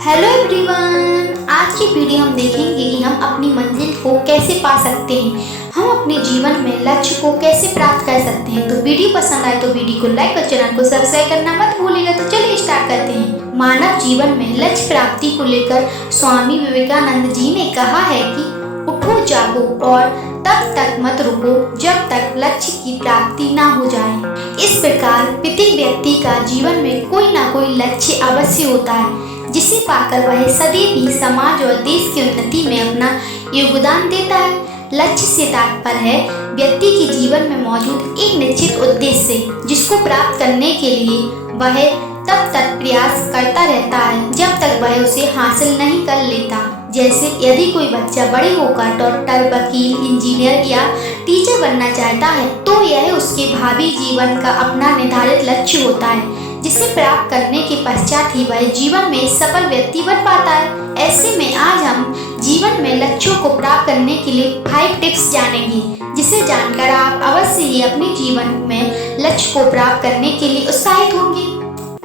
Hello everyone, आज की video हम देखेंगे कि हम अपनी मंजिल को कैसे पा सकते हैं। हम अपने जीवन में लक्ष्य को कैसे प्राप्त कर सकते हैं। तो वीडियो पसंद आए तो वीडियो को लाइक और चैनल को सब्सक्राइब करना मत भूलिएगा। तो चलिए स्टार्ट करते हैं। मानव जीवन में लक्ष्य प्राप्ति को लेकर स्वामी विवेकानंद जी ने कहा है कि उठो जागो और तब तक मत रुको जब तक लक्ष्य की प्राप्ति ना हो जाए। इस प्रकार प्रत्येक व्यक्ति का जीवन में कोई ना कोई लक्ष्य अवश्य होता है, जिसे पाकर वह सदैव ही समाज और देश की उन्नति में अपना योगदान देता है। लक्ष्य से तात्पर्य है व्यक्ति के जीवन में मौजूद एक निश्चित उद्देश्य, जिसको प्राप्त करने के लिए वह तब तक प्रयास करता रहता है जब तक वह उसे हासिल नहीं कर लेता। जैसे यदि कोई बच्चा बड़े होकर डॉक्टर, वकील, इंजीनियर या टीचर बनना चाहता है तो यह उसके भावी जीवन का अपना निर्धारित लक्ष्य होता है, जिसे प्राप्त करने के पश्चात ही वह जीवन में सफल व्यक्ति बन पाता है। ऐसे में आज हम जीवन में लक्ष्यों को प्राप्त करने के लिए 5 टिप्स जानेंगे, जिसे जानकर आप अवश्य ही अपने जीवन में लक्ष्य को प्राप्त करने के लिए उत्साहित होंगे।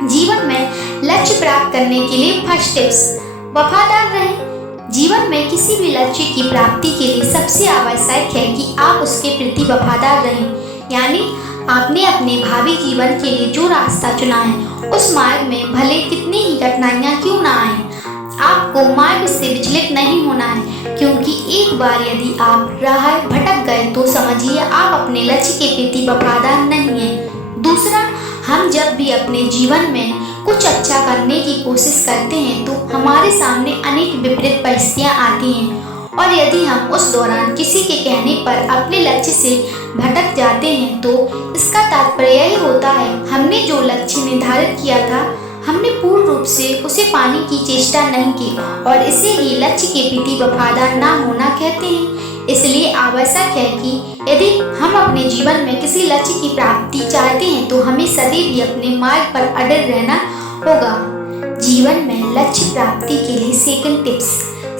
जीवन में लक्ष्य प्राप्त करने के लिए फर्स्ट टिप्स, वफादार रहें। जीवन में किसी भी लक्ष्य की प्राप्ति के लिए सबसे आवश्यक है कि आप उसके प्रति वफादार रहें। यानी आपने अपने भावी जीवन के लिए जो रास्ता चुना है उस मार्ग में भले कितनी ही कठिनाइयां क्यों ना आए, आपको मार्ग से विचलित नहीं होना है, क्योंकि एक बार यदि आप राह भटक गए तो समझिए आप अपने लक्ष्य के प्रति वफादार नहीं हैं। दूसरा, हम जब भी अपने जीवन में कुछ अच्छा करने की कोशिश करते हैं तो हमारे सामने अनेक विपरीत परिस्थितियां आती हैं, और यदि हम उस दौरान किसी के कहने पर अपने लक्ष्य से भटक जाते हैं तो इसका तात्पर्य यही होता है हमने जो लक्ष्य निर्धारित किया था हमने पूर्ण रूप से उसे पाने की चेष्टा नहीं की, और इसे ही लक्ष्य के प्रति वफादार ना होना कहते हैं। इसलिए आवश्यक है कि यदि हम अपने जीवन में किसी लक्ष्य की प्राप्ति चाहते हैं तो हमें सदैव ही अपने मार्ग पर अड़े रहना होगा। जीवन में लक्ष्य प्राप्ति के लिए सेकंड टिप्स,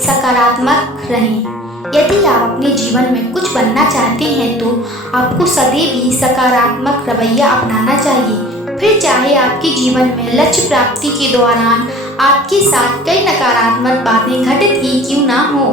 सकारात्मक रहें। यदि आप अपने जीवन में कुछ बनना चाहते हैं तो आपको सदैव ही सकारात्मक रवैया अपनाना चाहिए। फिर चाहे आपके जीवन में लक्ष्य प्राप्ति के दौरान आपके साथ कई नकारात्मक बातें घटित ही क्यों ना हो,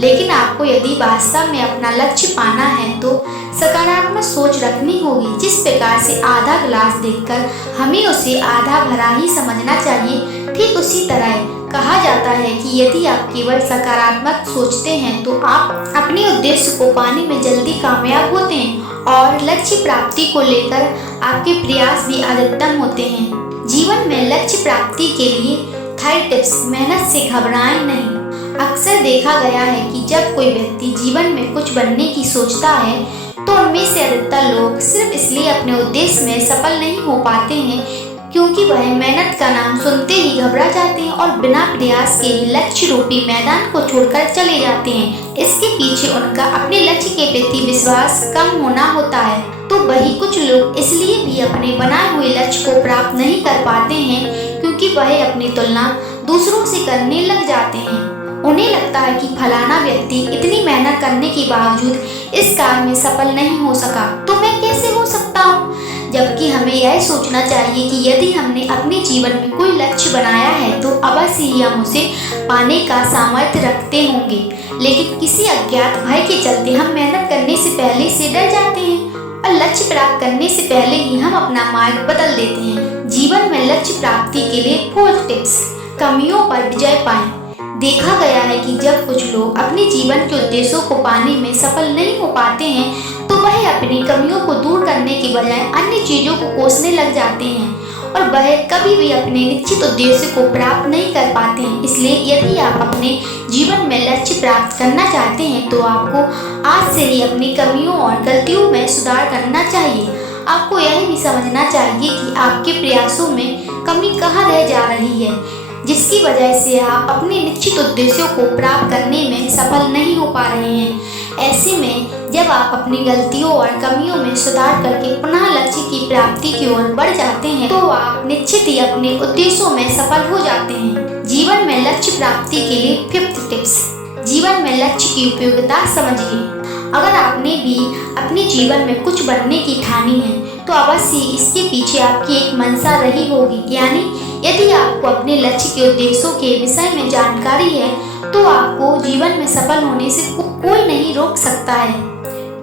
लेकिन आपको यदि वास्तव में अपना लक्ष्य पाना है तो सकारात्मक सोच रखनी होगी। जिस प्रकार से आधा गिलास देखकर हमें उसे आधा भरा ही समझना चाहिए, ठीक उसी तरह कहा जाता है कि यदि आप केवल सकारात्मक सोचते हैं तो आप अपने उद्देश्य को पाने में जल्दी कामयाब होते हैं और लक्ष्य प्राप्ति को लेकर आपके प्रयास भी अधिकतम होते हैं। जीवन में लक्ष्य प्राप्ति के लिए थर्ड टिप्स, मेहनत से घबराएं नहीं। अक्सर देखा गया है कि जब कोई व्यक्ति जीवन में कुछ बनने की सोचता है तो उनमें से अधिकतर लोग सिर्फ इसलिए अपने उद्देश्य में सफल नहीं हो पाते हैं क्योंकि वह मेहनत का नाम सुनते ही घबरा जाते हैं और बिना प्रयास के लक्ष्य रूपी मैदान को छोड़कर चले जाते हैं। इसके पीछे उनका अपने लक्ष्य के प्रति विश्वास कम होना होता है। तो वही कुछ लोग इसलिए भी अपने बनाए हुए लक्ष्य को प्राप्त नहीं कर पाते हैं क्योंकि वह अपनी तुलना दूसरों से करने लग जाते हैं। उन्हें लगता है कि फलाना व्यक्ति इतनी मेहनत करने के बावजूद इस कार्य में सफल नहीं हो सका, तो मैं कैसे हो सकता हूँ। जबकि हमें यह सोचना चाहिए कि यदि हमने अपने जीवन में कोई लक्ष्य बनाया है तो अवश्य ही हम उसे पाने का सामर्थ्य रखते होंगे, लेकिन किसी अज्ञात भय के चलते हम मेहनत करने से पहले से डर जाते हैं और लक्ष्य प्राप्त करने से पहले ही हम अपना मार्ग बदल देते हैं। जीवन में लक्ष्य प्राप्ति के लिए फोर्थ टिप्स, कमियों पर विजय पाएं। देखा गया है कि जब कुछ लोग अपने जीवन के उद्देश्यों को पाने में सफल नहीं हो पाते हैं तो वह अपनी कमियों को दूर करने के बजाय अन्य चीजों को कोसने लग जाते हैं और वह कभी भी अपने निश्चित उद्देश्य को प्राप्त नहीं कर पाते हैं। इसलिए यदि आप अपने जीवन में लक्ष्य प्राप्त करना चाहते हैं तो आपको आज से ही अपनी कमियों और गलतियों में सुधार करना चाहिए। आपको यह भी समझना चाहिए कि आपके प्रयासों में कमी कहाँ रह जा रही है, जिसकी वजह से आप अपने निश्चित उद्देश्यों को प्राप्त करने में सफल नहीं हो पा रहे हैं। ऐसे में जब आप अपनी गलतियों और कमियों में सुधार करके पुनः लक्ष्य की प्राप्ति की ओर बढ़ जाते हैं तो आप निश्चित ही अपने उद्देश्यों में सफल हो जाते हैं। जीवन में लक्ष्य प्राप्ति के लिए फिफ्थ टिप्स, जीवन में लक्ष्य की उपयोगिता समझिए। अगर आपने भी अपने जीवन में कुछ बनने की ठानी है तो अवश्य इसके पीछे आपकी एक मंशा रही होगी, यानी यदि आपको अपने लक्ष्य के उद्देश्यों के विषय में जानकारी है तो आपको जीवन में सफल होने से कोई नहीं रोक सकता है,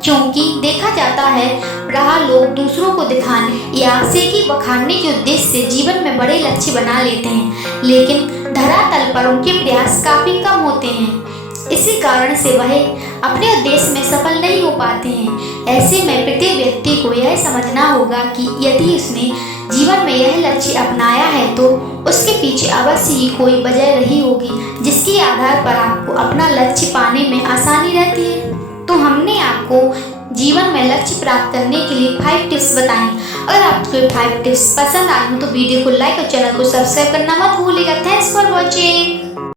क्योंकि देखा जाता है रहा लोग दूसरों को दिखाने या सेकी बखानने के उद्देश्य से जीवन में बड़े लक्ष्य बना लेते हैं, लेकिन धरातल पर उनके प्रयास काफी कम होते हैं। इसी कारण से वह अपने उद्देश्य में सफल नहीं हो पाते हैं। ऐसे में प्रत्येक व्यक्ति को यह समझना होगा कि यदि उसने जीवन में यह लक्ष्य अपनाया है तो उसके पीछे अवश्य ही कोई वजह रही होगी जिसके आधार पर आपको अपना लक्ष्य पाने में आसानी रहती है। तो हमने आपको जीवन में लक्ष्य प्राप्त करने के लिए 5 टिप्स बताएं। अगर आपको 5 टिप्स पसंद आए हो तो वीडियो को लाइक और चैनल को सब्सक्राइब करना मत भूलिएगा। Thanks for watching.